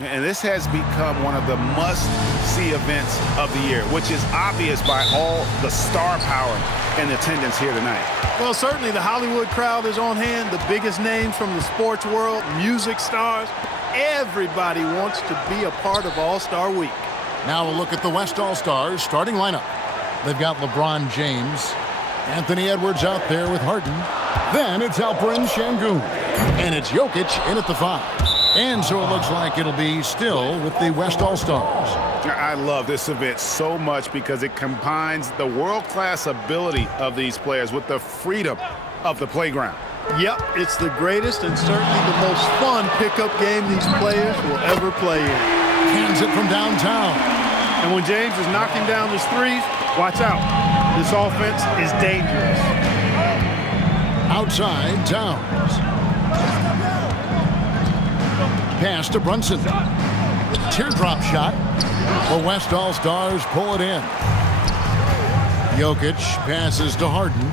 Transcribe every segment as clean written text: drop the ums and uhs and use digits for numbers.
And this has become one of the must-see events of the year, which is obvious by all the star power and attendance here tonight. Well, certainly the Hollywood crowd is on hand, the biggest names from the sports world, music stars. Everybody wants to be a part of All-Star Week. Now a look at the West All-Stars starting lineup. They've got LeBron James, Anthony Edwards out there with Harden. Then it's Alperen Şengün, and it's Jokic in at the 5. And so it looks like it'll be still with the West All-Stars. I love this event so much because it combines the world-class ability of these players with the freedom of the playground. Yep, it's the greatest and certainly the most fun pickup game these players will ever play in. Hands it from downtown. And when James is knocking down his threes, watch out. This offense is dangerous. Outside, Towns. Pass to Brunson. Teardrop shot. The West All-Stars pull it in. Jokic passes to Harden.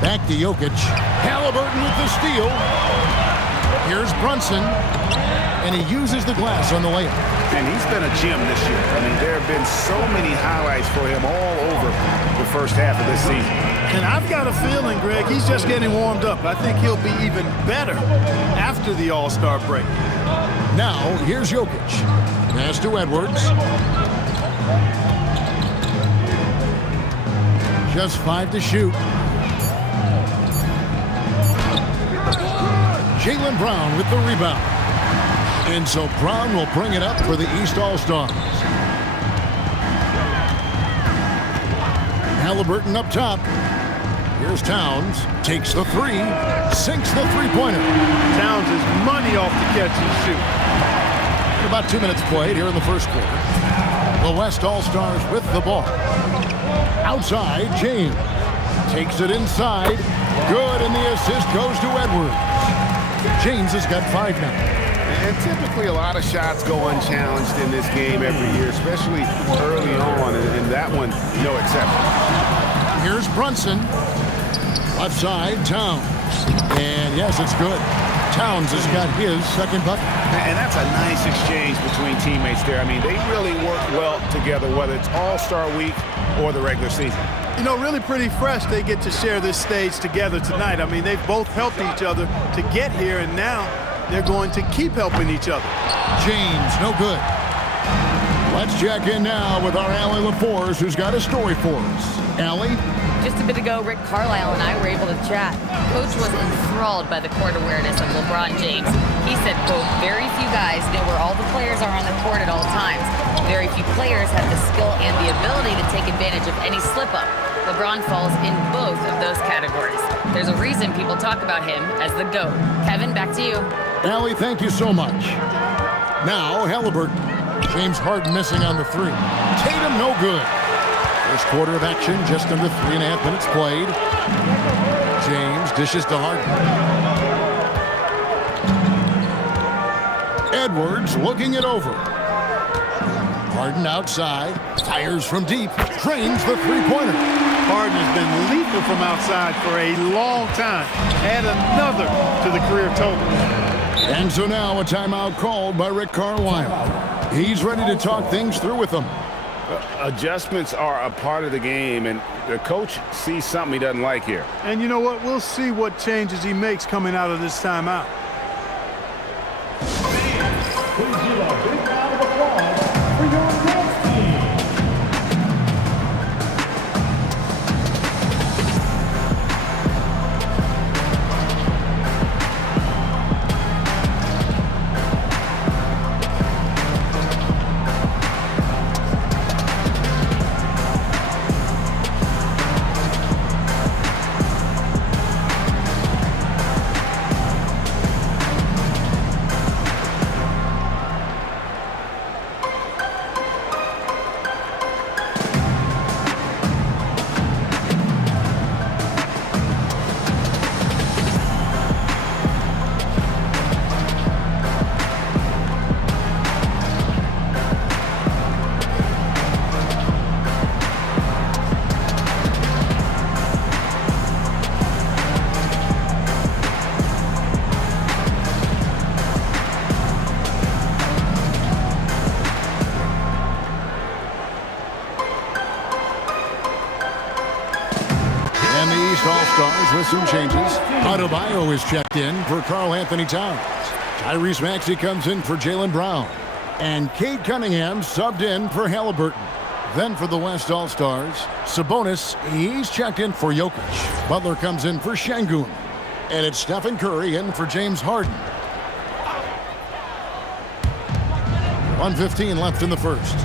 Back to Jokic. Halliburton with the steal. Here's Brunson. And he uses the glass on the layup. And he's been a gem this year. I mean, there have been so many highlights for him all over the first half of this season. And I've got a feeling, Greg, he's just getting warmed up. I think he'll be even better after the All-Star break. Now, here's Jokic. Pass to Edwards. Just 5 to shoot. Jaylen Brown with the rebound. And so Brown will bring it up for the East All-Stars. Halliburton up top. Here's Towns. Takes the 3. Sinks the three-pointer. Towns is money off the catch and shoot. About 2 minutes played here in the first quarter. The West All-Stars with the ball. Outside, James. Takes it inside. Good, and the assist goes to Edwards. James has got 5 now. And typically a lot of shots go unchallenged in this game every year, especially early on, and that one, no exception. Here's Brunson. Left side, Towns. And yes, it's good. Towns has got his second bucket. And that's a nice exchange between teammates there. I mean, they really work well together, whether it's All-Star Week or the regular season. You know, really pretty fresh they get to share this stage together tonight. I mean, they've both helped each other to get here, and now they're going to keep helping each other. James, no good. Let's check in now with our Allie LaForce, who's got a story for us. Allie? Just a bit ago, Rick Carlisle and I were able to chat. Coach was enthralled by the court awareness of LeBron James. He said, quote, very few guys know where all the players are on the court at all times. Very few players have the skill and the ability to take advantage of any slip-up. LeBron falls in both of those categories. There's a reason people talk about him as the GOAT. Kevin, back to you. Allie, thank you so much. Now, Halliburton. James Harden missing on the 3. Tatum, no good. First quarter of action, just under 3.5 minutes played. James dishes to Harden. Edwards looking it over. Harden outside, fires from deep, drains the three-pointer. Harden has been lethal from outside for a long time. Add another to the career total. And so now a timeout called by Rick Carlisle. He's ready to talk things through with them. Adjustments are a part of the game, and the coach sees something he doesn't like here. And you know what? We'll see what changes he makes coming out of this timeout. with some changes. Adebayo is checked in for Karl Anthony Towns. Tyrese Maxey comes in for Jaylen Brown. And Cade Cunningham subbed in for Halliburton. Then for the West All-Stars, Sabonis, he's checked in for Jokic. Butler comes in for Şengün. And it's Stephen Curry in for James Harden. 1:15 left in the first.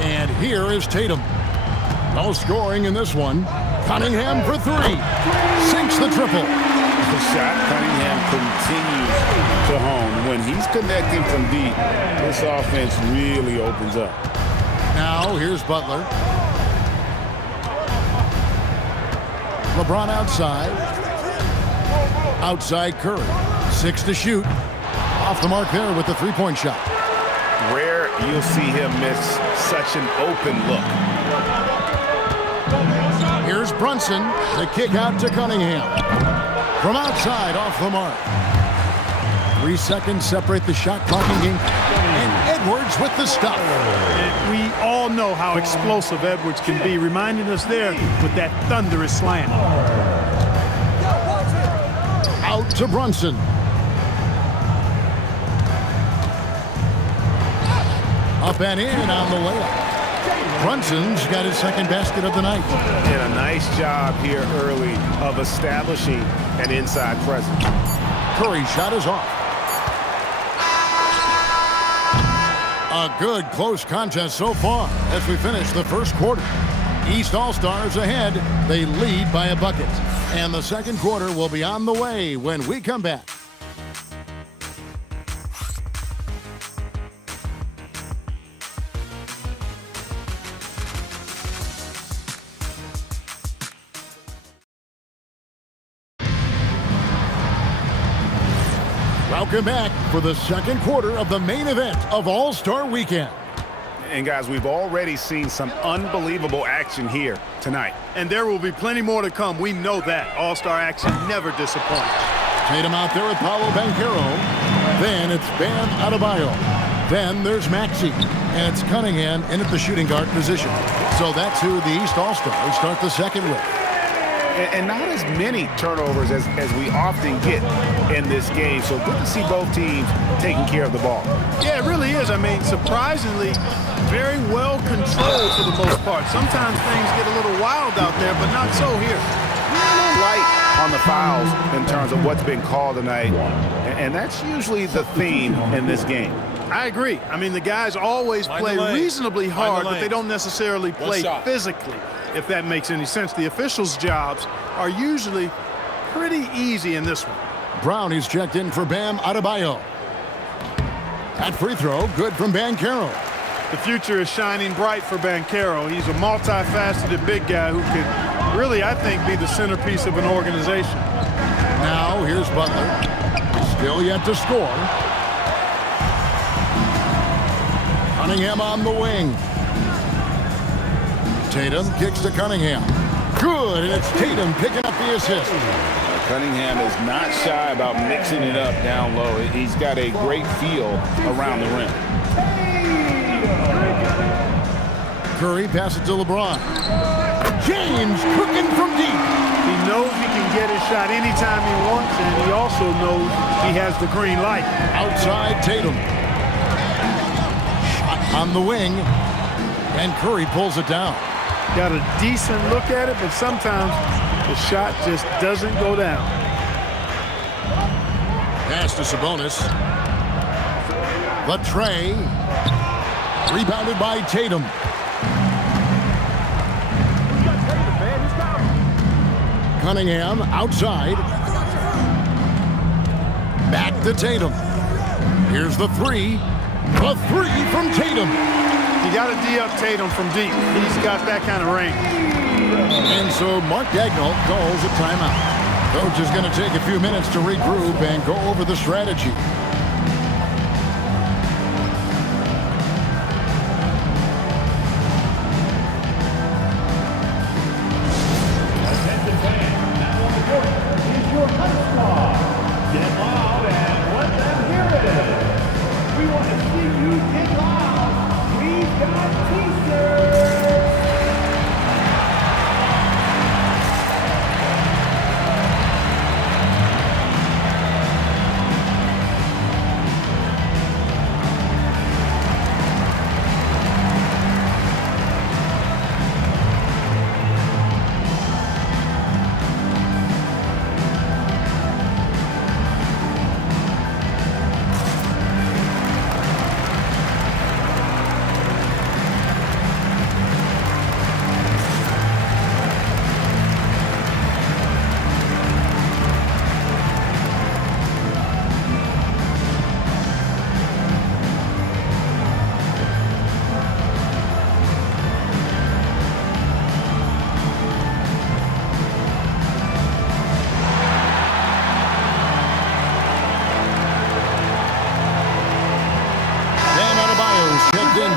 And here is Tatum. No scoring in this one. Cunningham for three. Sinks the triple. The shot Cunningham continues to hone. When he's connecting from deep, this offense really opens up. Now here's Butler. LeBron outside. Outside Curry. 6 to shoot. Off the mark there with the three-point shot. Rare you'll see him miss such an open look. Here's Brunson. The kick out to Cunningham. From outside, off the mark. 3 seconds separate the shot clock in game. And Edwards with the stop. And we all know how explosive Edwards can be, reminding us there with that thunderous slam. Out to Brunson. Up and in on the layup. Brunson's got his second basket of the night. And a nice job here early of establishing an inside presence. Curry's shot is off. A good close contest so far as we finish the first quarter. East All-Stars ahead. They lead by a bucket. And the second quarter will be on the way when we come back. Welcome back for the second quarter of the main event of All-Star Weekend. And guys, we've already seen some unbelievable action here tonight. And there will be plenty more to come. We know that. All-Star action never disappoints. Tatum out there with Paolo Banchero. Then it's Bam Adebayo. Then there's Maxey. And it's Cunningham in at the shooting guard position. So that's who the East All-Stars start the second with. And not as many turnovers as we often get in this game. So good to see both teams taking care of the ball. Yeah, it really is. I mean, surprisingly, very well controlled for the most part. Sometimes things get a little wild out there, but not so here. Light on the fouls in terms of what's been called tonight. And that's usually the theme in this game. I agree. I mean, the guys always play reasonably hard, but they don't necessarily play physically, if that makes any sense. The officials' jobs are usually pretty easy in this one. Brown is checked in for Bam Adebayo. That free throw, good from Banchero. The future is shining bright for Banchero. He's a multifaceted big guy who could really, I think, be the centerpiece of an organization. Now here's Butler. Still yet to score. Cunningham on the wing. Tatum kicks to Cunningham. Good, and it's Tatum picking up the assist. Cunningham is not shy about mixing it up down low. He's got a great feel around the rim. Curry passes to LeBron. James cooking from deep. He knows he can get his shot anytime he wants, and he also knows he has the green light. Outside Tatum. Shot on the wing, and Curry pulls it down. Got a decent look at it, but sometimes the shot just doesn't go down. Pass to Sabonis. The tray. Rebounded by Tatum. Cunningham outside. Back to Tatum. Here's the three. The three from Tatum. You got to D up Tatum from deep. He's got that kind of range. And so Mark Dagnall calls a timeout. Coach is going to take a few minutes to regroup and go over the strategy.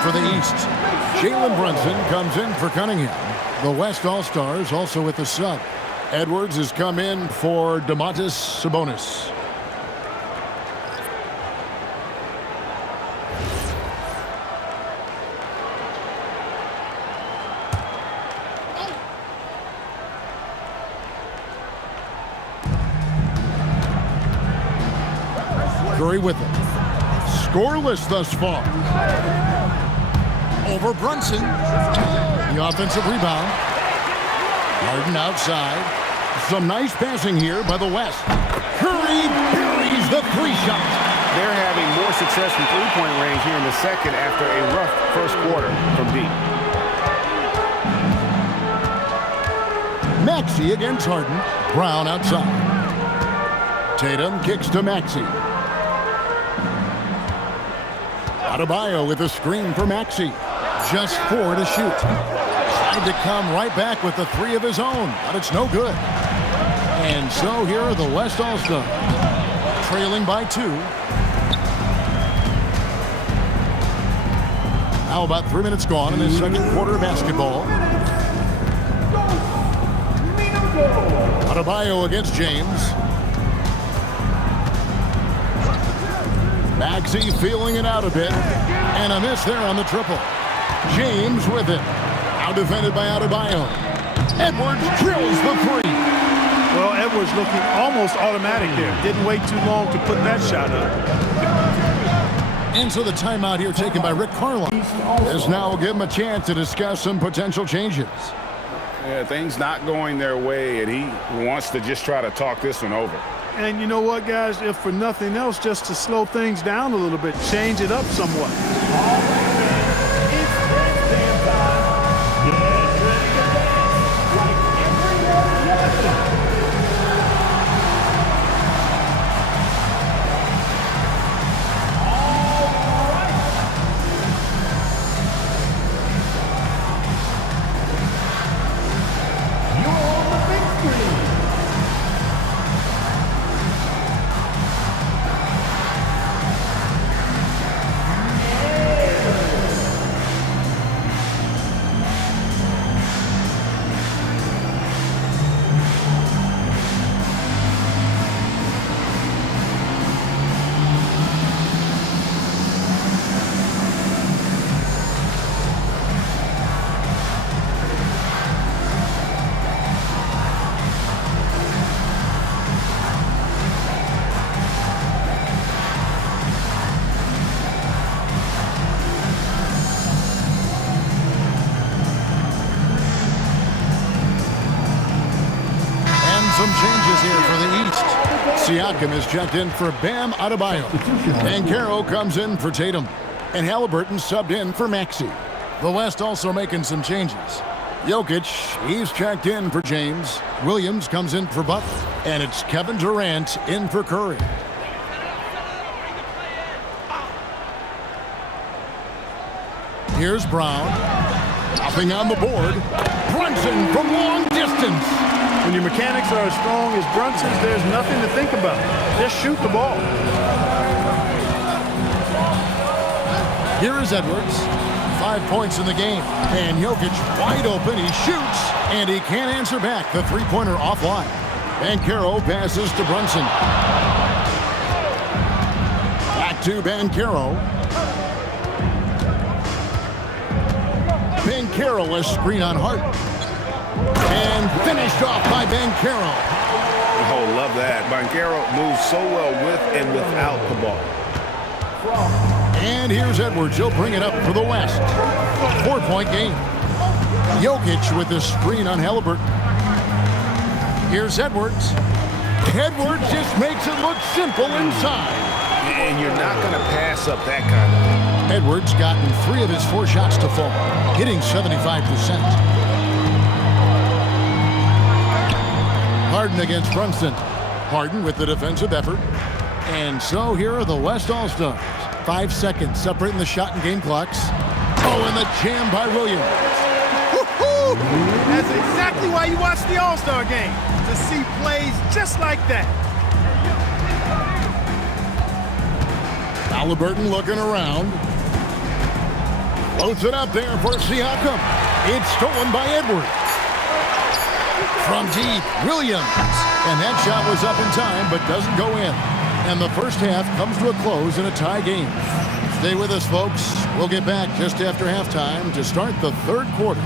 for the East. Jalen Brunson comes in for Cunningham. The West All-Stars also with the sub. Edwards has come in for Domantas Sabonis. Curry with it. Scoreless thus far. Over Brunson. The offensive rebound. Harden outside. Some nice passing here by the West. Curry buries the three-shot. They're having more success from three-point range here in the second after a rough first quarter from deep. Maxey against Harden. Brown outside. Tatum kicks to Maxey. Adebayo with a screen for Maxey. Just 4 to shoot. Tried to come right back with the 3 of his own, but it's no good. And so here are the West All-Stars, trailing by 2. Now about 3 minutes gone in this second quarter of basketball. Adebayo against James. Maxey feeling it out a bit. And a miss there on the triple. James with it. Now defended by Adebayo. Edwards drills the 3. Well, Edwards looking almost automatic there. Didn't wait too long to put that shot up. And so the timeout here taken by Rick Carlisle is now give him a chance to discuss some potential changes. Yeah, things not going their way, and he wants to just try to talk this one over. And you know what, guys? If for nothing else, just to slow things down a little bit, change it up somewhat. Some changes here for the East. Siakam is checked in for Bam Adebayo. Banchero comes in for Tatum. And Halliburton subbed in for Maxey. The West also making some changes. Jokic, he's checked in for James. Williams comes in for Butler. And it's Kevin Durant in for Curry. Here's Brown. Nothing on the board. Brunson from long distance. When your mechanics are as strong as Brunson's, there's nothing to think about. Just shoot the ball. Here is Edwards. 5 points in the game. And Jokic wide open. He shoots. And he can't answer back. The three-pointer offline. Banchero passes to Brunson. Back to Banchero. Banchero, a screen on Harden. And finished off by Banchero. Oh, love that. Banchero moves so well with and without the ball. And here's Edwards. He'll bring it up for the West. 4-point game. Jokic with the screen on Halliburton. Here's Edwards. Edwards just makes it look simple inside. And you're not going to pass up that kind of thing. Edwards gotten 3 of his 4 shots to fall, hitting 75%. Harden against Brunson. Harden with the defensive effort. And so here are the West All-Stars. 5 seconds separating the shot and game clocks. Oh, and the jam by Williams. That's exactly why you watch the All-Star game, to see plays just like that. Halliburton looking around. Floats it up there for Siakam. It's stolen by Edwards. From deep, Williams. And that shot was up in time, but doesn't go in. And the first half comes to a close in a tie game. Stay with us, folks. We'll get back just after halftime to start the third quarter.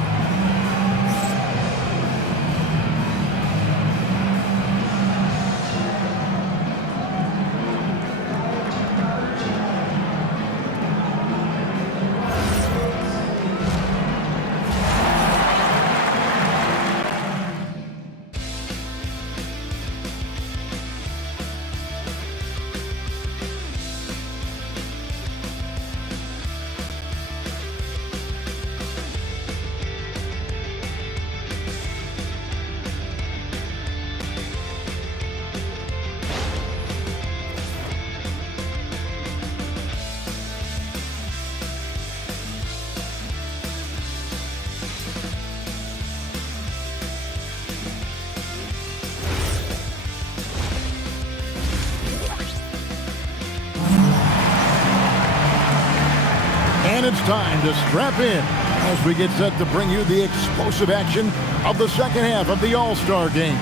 And it's time to strap in as we get set to bring you the explosive action of the second half of the All-Star game.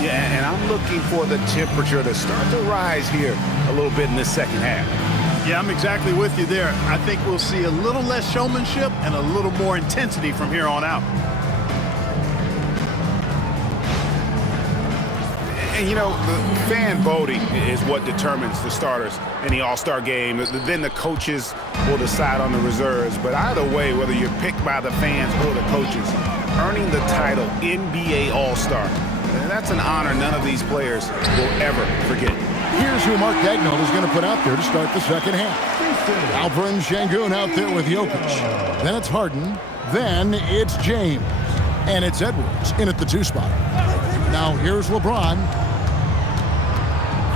Yeah, and I'm looking for the temperature to start to rise here a little bit in this second half. Yeah, I'm exactly with you there. I think we'll see a little less showmanship and a little more intensity from here on out. And, you know, the fan voting is what determines the starters in the All-Star game. Then the coaches will decide on the reserves. But either way, whether you're picked by the fans or the coaches, earning the title NBA All-Star, that's an honor none of these players will ever forget. Here's who Mark Daigneault is going to put out there to start the second half. Alperen Sengun out there with Jokic. Then it's Harden. Then it's James. And it's Edwards in at the 2 spot. Now here's LeBron.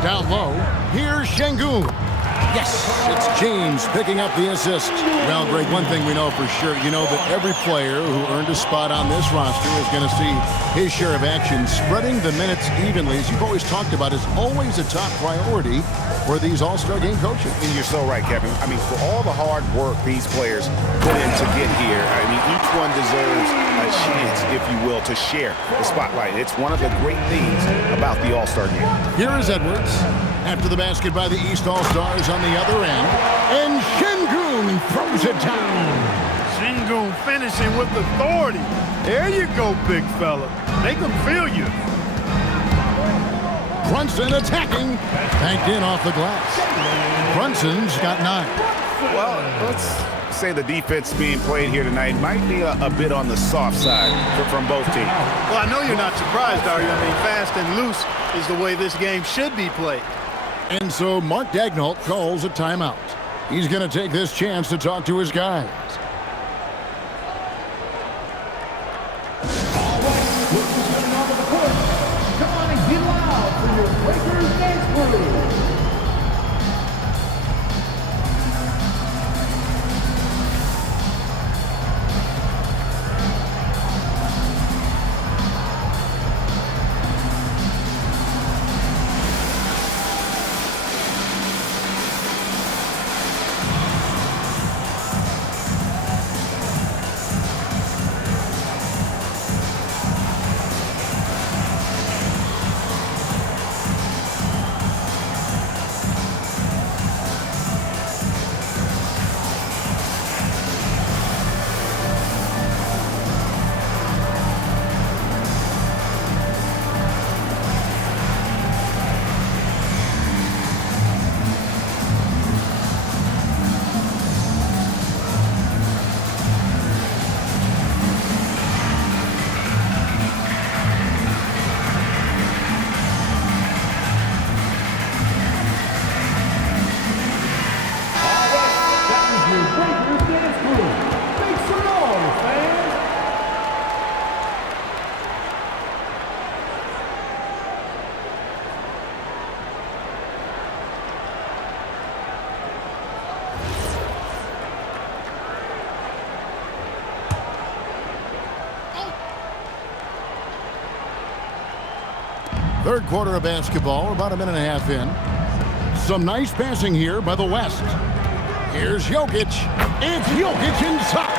Down low. Here's Sengun. Yes, it's James picking up the assist. Well, Greg, one thing we know for sure, you know that every player who earned a spot on this roster is going to see his share of action. Spreading the minutes evenly, as you've always talked about, is always a top priority for these All-Star game coaches. And you're so right, Kevin. I mean, for all the hard work these players put in to get here, I mean, each one deserves a chance, if you will, to share the spotlight. It's one of the great things about the All-Star game. Here is Edwards. After the basket by the East All-Stars on the other end. And Sengun throws it down. Sengun finishing with authority. There you go, big fella. Make them feel you. Brunson attacking. Banked in off the glass. Brunson's got 9. Well, let's say the defense being played here tonight might be a bit on the soft side from both teams. Well, I know you're not surprised, are you? I mean, fast and loose is the way this game should be played. And so Mark Daigneault calls a timeout. He's going to take this chance to talk to his guys. All right, we're stepping onto the court. Come on and get loud for your Breakers dance crew. Third quarter of basketball. We're about a minute and a half in. Some nice passing here by the West. Here's Jokic. It's Jokic inside.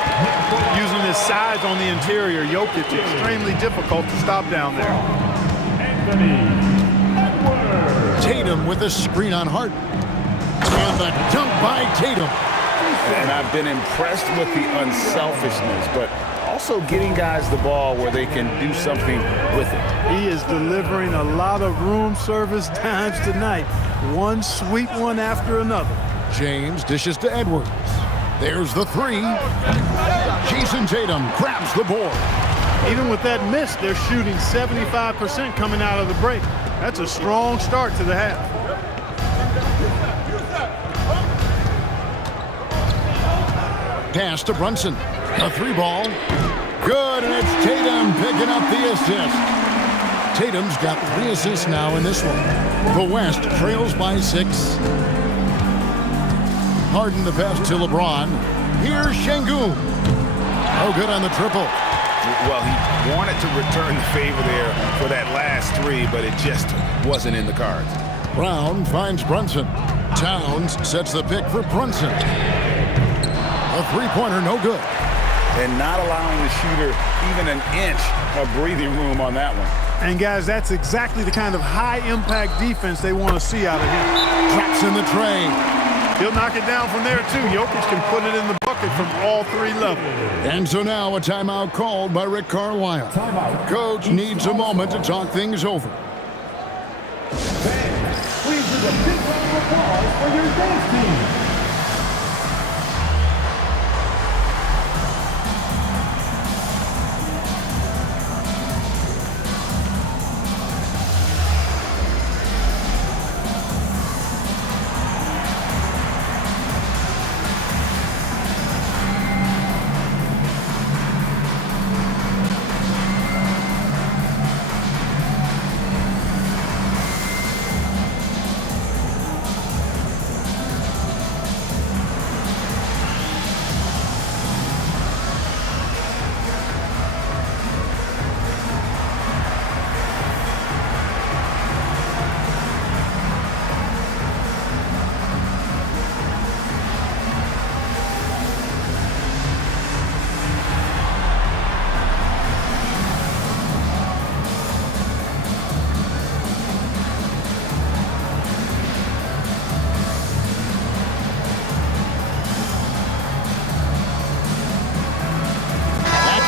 Using his size on the interior, Jokic extremely difficult to stop down there. Tatum with a screen on Harden. And the dunk by Tatum. And I've been impressed with the unselfishness, but also getting guys the ball where they can do something with it. He is delivering a lot of room service times tonight. One sweet one after another. James dishes to Edwards. There's the three. Jason Tatum grabs the board. Even with that miss, they're shooting 75% coming out of the break. That's a strong start to the half. Pass to Brunson. A three ball. Good, and it's Tatum picking up the assist. Tatum's got 3 assists now in this one. The West trails by 6. Harden the pass to LeBron. Here's Şengün. Oh, good on the triple. Well, he wanted to return the favor there for that last 3, but it just wasn't in the cards. Brown finds Brunson. Towns sets the pick for Brunson. A three-pointer, no good. And not allowing the shooter even an inch of breathing room on that one. And guys, that's exactly the kind of high-impact defense they want to see out of him. Drops in the tray. He'll knock it down from there, too. Jokic can put it in the bucket from all 3 levels. And so now a timeout called by Rick Carlisle. Coach needs a moment to talk things over. Please give a big round of applause for your dance team.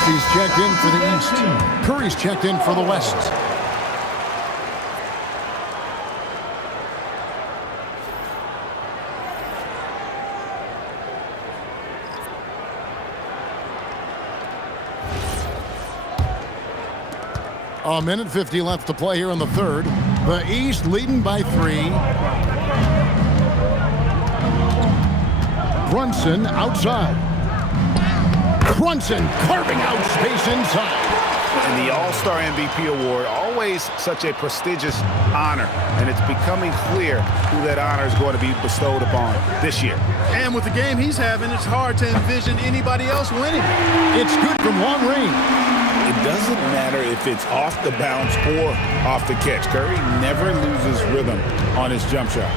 He's checked in for the East. Curry's checked in for the West. A minute 50 left to play here in the third. The East leading by 3. Brunson outside. Brunson carving out space inside. And the All-Star MVP award, always such a prestigious honor, and it's becoming clear who that honor is going to be bestowed upon this year. And with the game he's having, it's hard to envision anybody else winning. It's good from long range. It doesn't matter if it's off the bounce or off the catch. Curry never loses rhythm on his jump shot.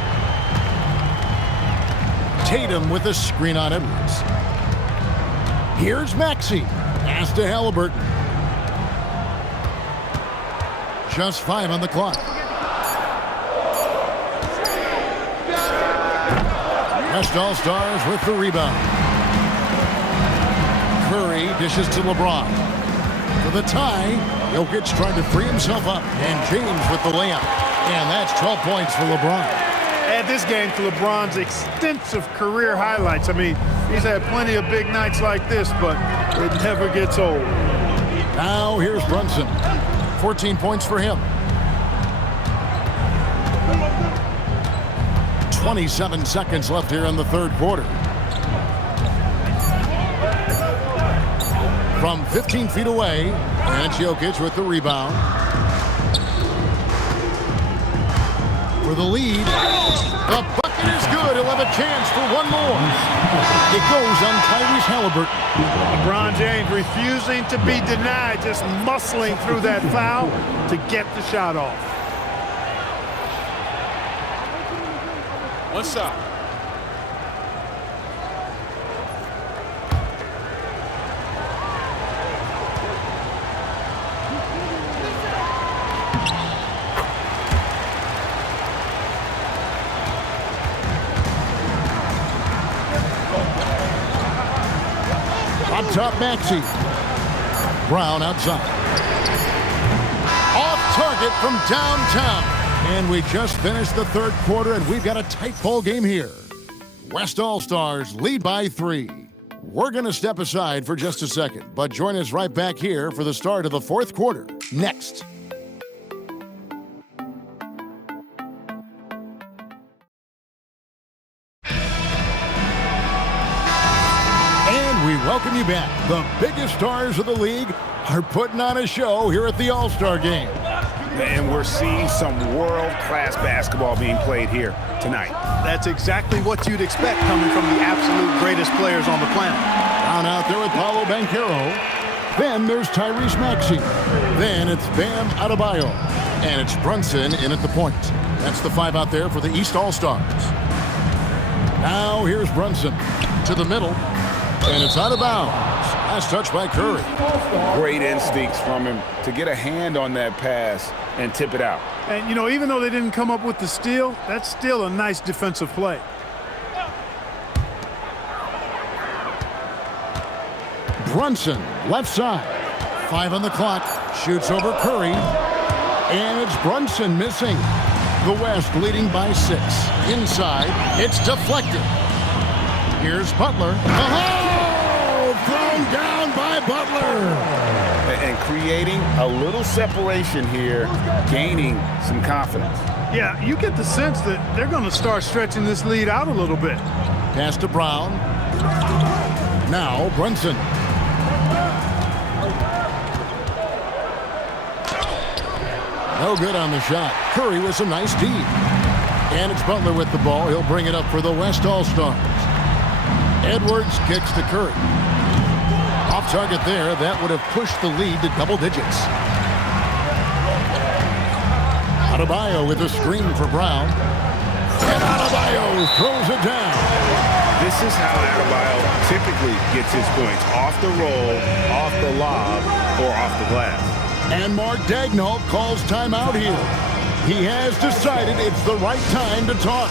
Tatum with a screen on Edwards. Here's Maxey. Pass to Halliburton. Just 5 on the clock. West All-Stars with the rebound. Curry dishes to LeBron. For the tie, Jokic trying to free himself up. And James with the layup. And that's 12 points for LeBron. Add this game to LeBron's extensive career highlights. I mean, he's had plenty of big nights like this, but it never gets old. Now here's Brunson. 14 points for him. 27 seconds left here in the third quarter. From 15 feet away, and it's Jokic with the rebound. For the lead, the bucket is good. He'll have a chance for one more. It goes on Tyrese Halliburton. LeBron James refusing to be denied, just muscling through that foul to get the shot off. One shot. Up top, Maxey. Brown outside. Off target from downtown. And we just finished the third quarter, and we've got a tight ball game here. West All-Stars lead by 3. We're going to step aside for just a second, but join us right back here for the start of the fourth quarter next. And we welcome you back. The biggest stars of the league are putting on a show here at the All-Star Game. And we're seeing some world-class basketball being played here tonight. That's exactly what you'd expect coming from the absolute greatest players on the planet. Down out there with Paolo Banchero. Then there's Tyrese Maxey. Then it's Bam Adebayo. And it's Brunson in at the point. That's the 5 out there for the East All-Stars. Now here's Brunson to the middle. And it's out of bounds. Last touch by Curry. Great instincts from him to get a hand on that pass and tip it out. And, you know, even though they didn't come up with the steal, that's still a nice defensive play. Brunson, left side. 5 on the clock. Shoots over Curry. And it's Brunson missing. The West leading by 6. Inside, it's deflected. Here's Butler. Oh, thrown down by Butler. And creating a little separation here, gaining some confidence. Yeah, you get the sense that they're going to start stretching this lead out a little bit. Pass to Brown. Now Brunson. No good on the shot. Curry with some nice D. And it's Butler with the ball. He'll bring it up for the West All-Stars. Edwards kicks to Curry. Off target there. That would have pushed the lead to double digits. Adebayo with a screen for Brown. And Adebayo throws it down. This is how Adebayo typically gets his points. Off the roll, off the lob, or off the glass. And Mark Daigneault calls timeout here. He has decided it's the right time to talk.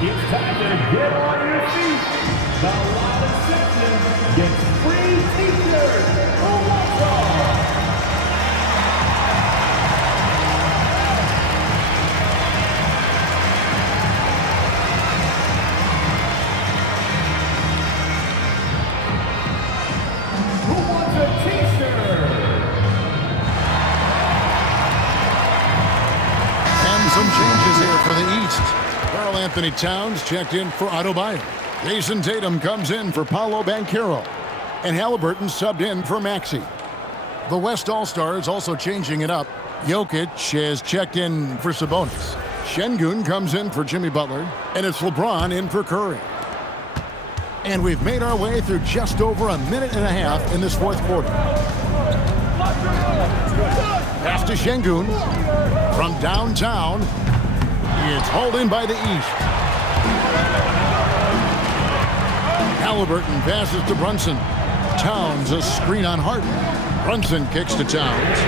It's time to get on your feet. The Levins section gets free t-shirts. Who wants a t-shirt? And some changes here for the East. Karl Anthony Towns checked in for Adebayo. Jason Tatum comes in for Paolo Banchero. And Halliburton subbed in for Maxey. The West All-Stars also changing it up. Jokic has checked in for Sabonis. Şengün comes in for Jimmy Butler. And it's LeBron in for Curry. And we've made our way through just over a minute and a half in this fourth quarter. Pass to Şengün from downtown. It's hauled in by the East. Halliburton passes to Brunson. Towns a screen on Harden. Brunson kicks to Towns.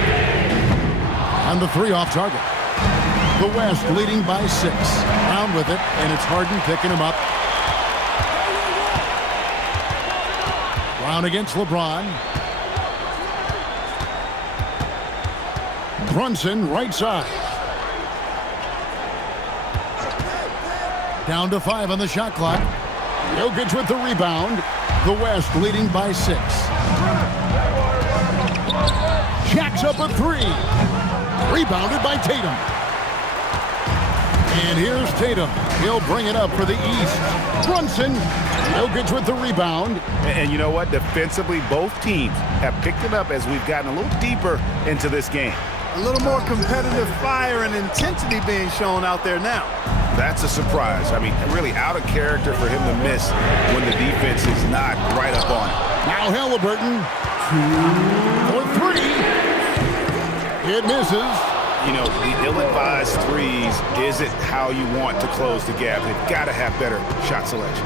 And the 3 off target. The West leading by 6. Brown with it, and it's Harden picking him up. Brown against LeBron. Brunson right side. Down to 5 on the shot clock. Jokic with the rebound. The West leading by 6. Jacks up a 3. Rebounded by Tatum. And here's Tatum. He'll bring it up for the East. Brunson. Jokic with the rebound. And you know what? Defensively, both teams have picked it up as we've gotten a little deeper into this game. A little more competitive fire and intensity being shown out there now. That's a surprise. I mean, really out of character for him to miss when the defense is not right up on it. Now Halliburton. 2 for 3. It misses. You know, the ill-advised threes isn't how you want to close the gap. They've got to have better shot selection.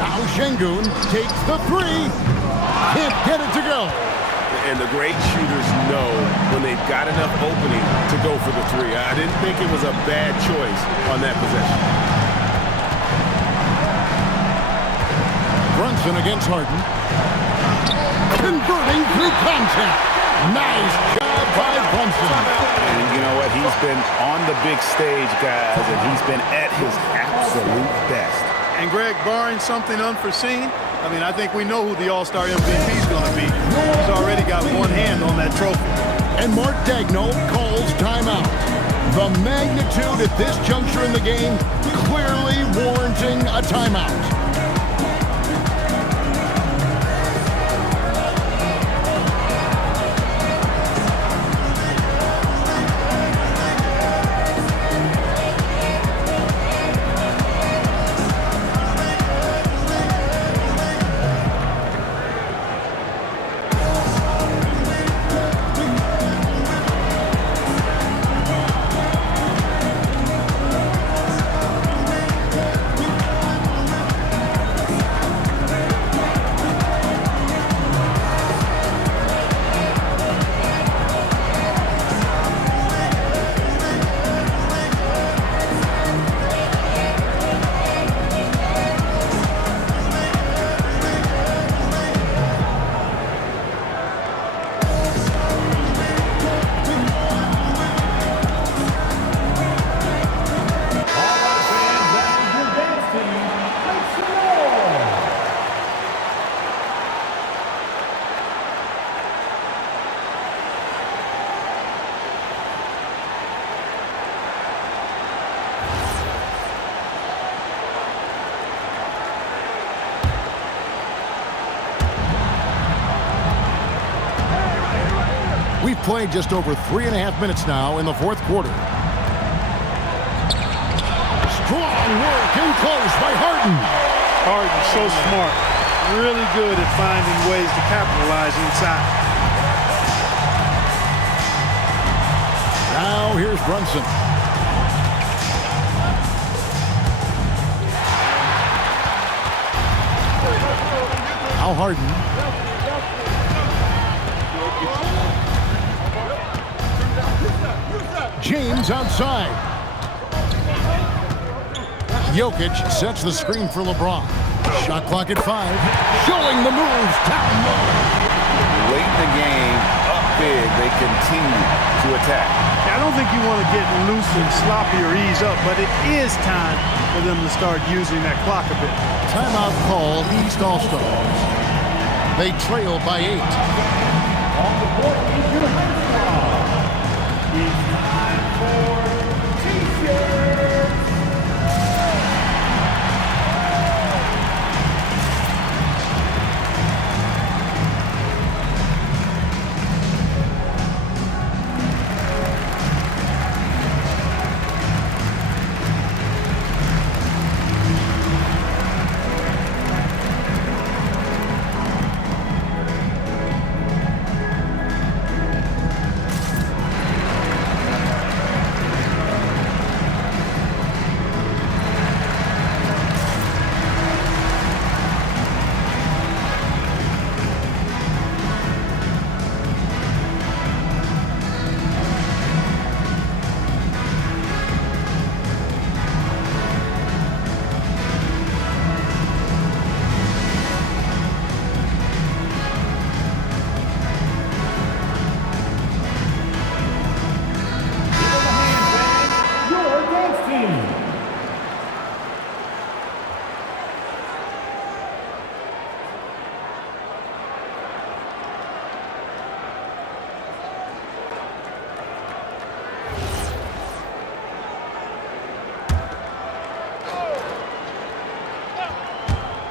Now Şengün takes the 3. Can't get it to go. And the great shooters know when they've got enough opening to go for the 3. I didn't think it was a bad choice on that possession. Brunson against Harden. Converting through contact. Nice job by Brunson. And you know what? He's been on the big stage, guys, and he's been at his absolute best. And Greg, barring something unforeseen, I mean, I think we know who the All-Star MVP is going to be. He's already got one hand on that trophy. And Mark Daigneault calls timeout. The magnitude at this juncture in the game clearly warranting a timeout. We've played just over 3.5 minutes now in the fourth quarter. Strong work in close by Harden. Harden, so smart. Really good at finding ways to capitalize inside. Now here's Brunson. Now Harden. James outside. Jokic sets the screen for LeBron. Shot clock at 5. Showing the moves down low. Late in the game, up big, they continue to attack. I don't think you want to get loose and sloppy or ease up, but it is time for them to start using that clock a bit. Timeout call, East All-Stars. They trail by 8. On the court is your first ball. It's time for T-shirts.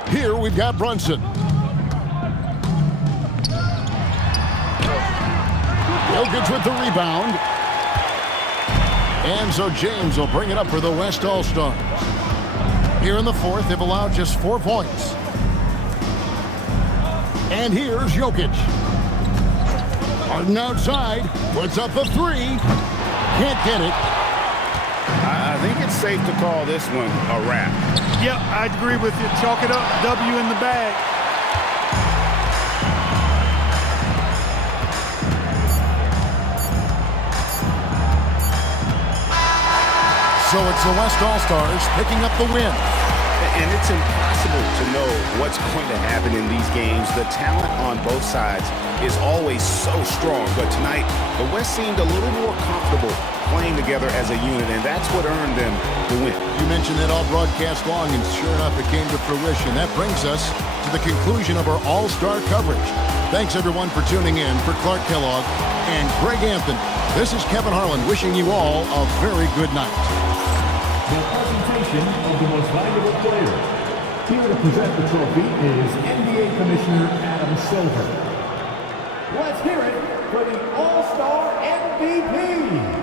Here we've got Brunson. Jokic with the rebound. And so James will bring it up for the West All-Stars. Here in the fourth, they've allowed just 4 points. And here's Jokic. Harden outside, puts up a 3. Can't get it. I think it's safe to call this one a wrap. Yep, I'd agree with you. Chalk it up, W in the bag. So it's the West All-Stars picking up the win. And it's impossible to know what's going to happen in these games. The talent on both sides is always so strong. But tonight, the West seemed a little more comfortable playing together as a unit, and that's what earned them the win. You mentioned that all broadcast long, and sure enough, it came to fruition. That brings us to the conclusion of our All-Star coverage. Thanks, everyone, for tuning in. For Clark Kellogg and Greg Anthony, this is Kevin Harlan wishing you all a very good night. The presentation of the most valuable player. Here to present the trophy is NBA Commissioner Adam Silver. Let's hear it for the All-Star MVP.